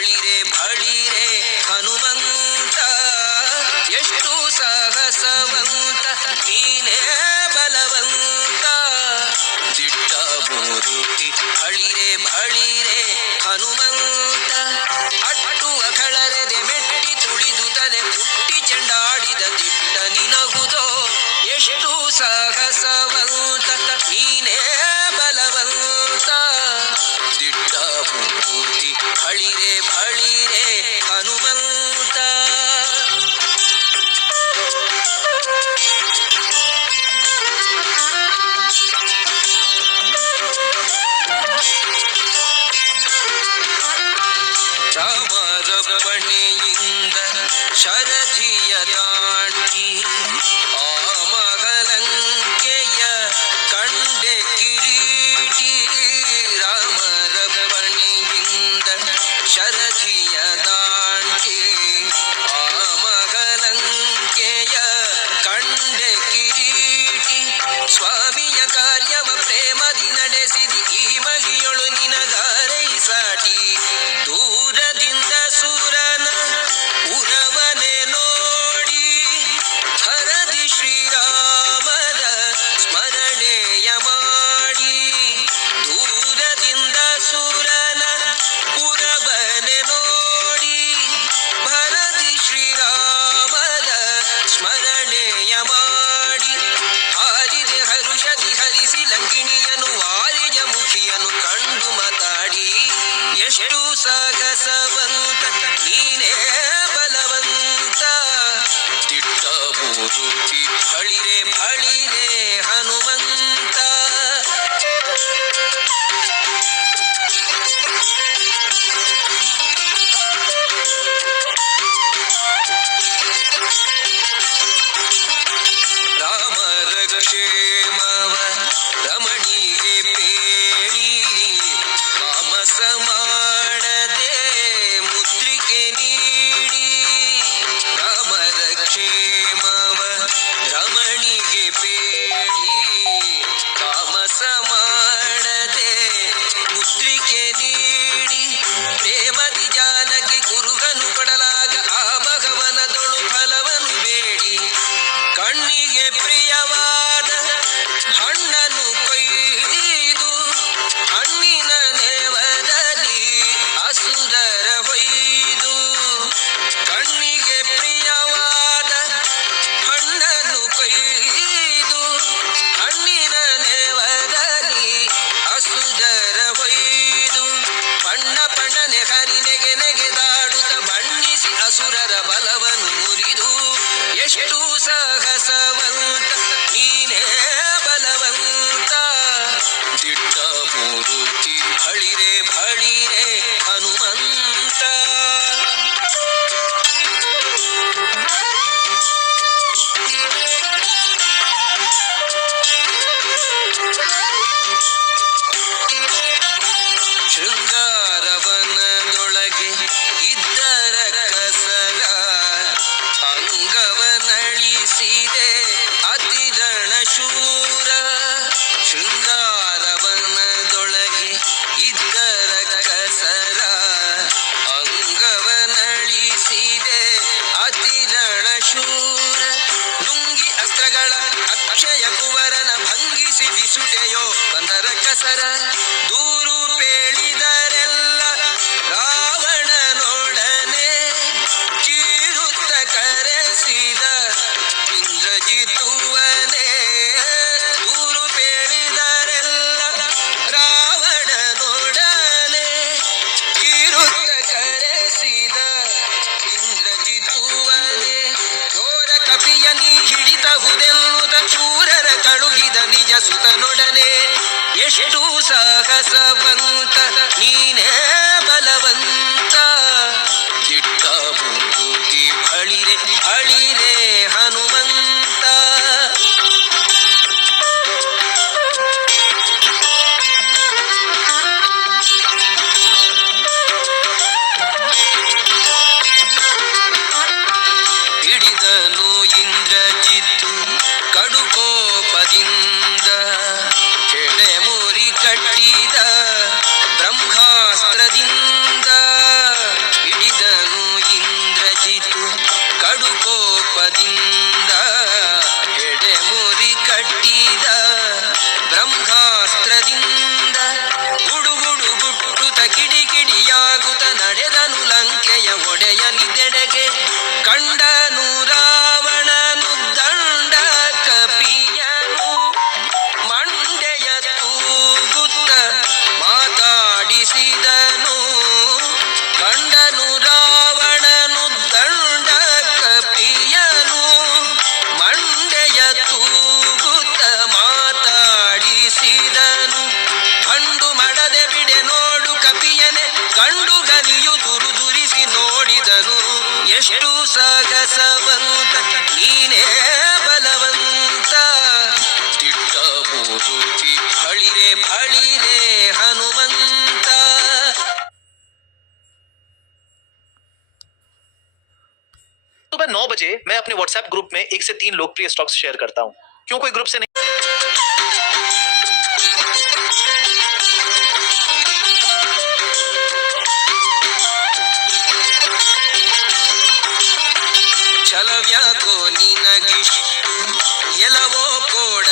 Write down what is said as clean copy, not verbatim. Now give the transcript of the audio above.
ಬಳಿರೆ ಬಳಿರೆ ಹನುಮಂತ ಎಷ್ಟು ಸಾಹಸವಂತ ನೀನೇ ಬಲವಂತ ದಿಟ್ಟ ಮೂರುತಿ ಬಳಿರೆ ಬಳಿರೆ ಹನುಮಂತ ಅಟ್ಟುವ ಕಳರೆದೆ ಮೆಟ್ಟಿ ತುಳಿದು ತಲೆ ಪುಟ್ಟಿ ಚೆಂಡಾಡಿದ ದಿಟ್ಟ ನಿನಗುದೋ ಎಷ್ಟು ಸಾಹಸವಂತ ನೀನೇ ಬಲವಂತ ದಿಟ್ಟ ಮೂರ್ತಿ ಬಳಿರೆ ಬಳಿರೆ ಹನುಮಂತ ರಾಮರಪ್ಪಣೆಯಿಂದ ಶರಧಿಯ ದಾಟಿ ಆ ಮಗಲಂಕೆಯ ಕಂಡೆ ಕಿರೀಟಿ ರಾಮರಪ್ಪಣೆಯಿಂದ ಶರಧಿಯ ದಾಟಿ ಆ ಮಗಲಂಕೆಯ ಕಂಡೆ ಕಿರೀಟಿ ಸ್ವಾಮಿಯ ಕಾರ್ಯವ ಪ್ರೇಮದಿ ನಡೆಸಿದಿ ಈ ಮಗಿಯೊಳು ನಿನಗಾರೈ ಸಾಟಿ ದೂರದಿಂದ ಸೂರನ ಉರವನೆ ನೋಡಿ ಹರದಿ ಶ್ರೀರಾಮನ ಸ್ಮರಣೆಯ ಮಾಡಿ ದೂರದಿಂದ ಸೂರನ ಉರವನೆ ನೋಡಿ ಭರದಿ ಶ್ರೀರಾಮನ ಸ್ಮರಣೆಯ ಮಾಡಿ ಹಾರಿದೆ ಹರುಷದಿ ಹರಿಸಿ ಲಂಕಿಣಿಯನು ವಾರಿಜ ಮುಖಿಯನು ಕಂಡು ಮಾತಾಡಿ ಎಷ್ಟು ಸಾಗಸವಂತ ನೀನೇ ಬಲವಂತ ದಿಟ್ಟ ಮೂರುತಿ ಬಳಿರೆ ಬಳಿರೆ ಹನುಮಂತ ರಾಮರ ಕ್ಷೇಮವ ರಮಣಿಗೆ ಪೇಳಿ ಮಾಮಸ ಮಾಡದೆ ಮುದ್ರಿಕೆ ನೀಡಿ ರಾಮರ ಕ್ಷೇಮವ ರಮಣಿಗೆ ಪೇಳಿ ತಾಮಸ ಮಾಡದೆ ಮುದ್ರಿಕೆ ನೀಡಿ ಪ್ರೇಮದಿ ಜಾನಕಿ ಕುರುಗನು ಕೊಡಲಾಗ ಆ ಭಗವನದೊಳು ಫಲವನು ಬೇಡಿ ಕಣ್ಣಿಗೆ ಪ್ರಿಯವಾದ ಹಣ್ಣನು ಕೊಯ್ದು ಹಣ್ಣಿನ ನೇವದಲ್ಲಿ ಅಸುರರ ಹೊಯ್ದು ಕಣ್ಣಿಗೆ ಪ್ರಿಯವಾದ ಹಣ್ಣನು ಕೊಯ್ದು ಹಣ್ಣಿನ ನೇವದಲ್ಲಿ ಅಸುರರ ಹೊಯ್ದು ಬಣ್ಣ ಬಣ್ಣನೆ ಹರಿನೆಗೆ ನೆಗೆದಾಡುತ್ತ ಬಣ್ಣಿಸಿ ಅಸುರರ ಬಲವನ್ನು ಮುರಿದು ಎಷ್ಟು ಸಾಹಸವಂತ ನೀನೇ ಬಲವಂತ ದಿಟ್ಟ ಮೂರುತಿ ಬಳಿರೆ ಬಳಿರೆ ಹನುಮಂತ ಶೃಂಗಾರವನದೊಳಗೆ ಇದ್ದರ ಕಸರ ಅಂಗವನಳಿಸಿದೆ ಅತಿರಣ ಶೂರ ಶೃಂಗಾರವನದೊಳಗೆ ಇದ್ದರ ಕಸರ ಅಂಗವನಳಿಸಿದೆ ಅತಿರಣ ಶೂರ ಲುಂಗಿ ಅಸ್ತ್ರಗಳ ಅಕ್ಷಯ ಕುವರನ ಭಂಗಿಸಿ ದಿಸುಟೆಯೋ ಬಂದರ ಕಸರ ದೂರು ಪೇಳಿದರೆಲ್ಲ ರಾವಣನೊಡನೆ ಚೀರುತ್ತ ಕರೆಸಿದ ಇಂದ್ರಜಿತುವನೇ ದೂರು ಪೇಳಿದರೆಲ್ಲ ರಾವಣನೊಡನೆ ಚೀರುತ್ತ ಕರೆಸಿದ ಇಂದ್ರಜಿತುವನೇ ಘೋರ ಕಪಿಯ ನೀ ಹಿಡಿತಹುದೆನ್ನುತ್ತ ಶೂರರ ಕಳುಹಿದ ನಿಜ ಸುತನೊಡನೆ ಎಷ್ಟು ಸಾಹಸವಂತ ನೀನೇ ಬಲವಂತ ದಿಟ್ಟ ಮೂರುತಿ ಬಳಿರೆ ಬಳಿರೆ ಹನುಮಂತ ಹಿಡಿದನು ಇಂದ್ರಜಿತ್ತು ಕಡುಕೋಪದಿಂದ ಕೆಳೆ ಮುರಿ ಕಟ್ಟಿದ ಬ್ರಹ್ಮಾಸ್ತ್ರದಿಂದ ಸಾಗಸವಂತ ನೀನೇ ಬಲವಂತ ದಿಟ್ಟ ಮೂರುತಿ ಬಳಿರೆ ಬಳಿರೆ ಹನುಮಂತ. सुबह 9 बजे मैं अपने व्हाट्सएप ग्रुप में 1 से 3 लोकप्रिय स्टॉक्स शेयर करता हूं. क्यों कोई ग्रुप से नहीं? ಛಲವ್ಯಾಕೋ ನಿನಗಿಷ್ಟು ಎಲವೋ ಕೋಡ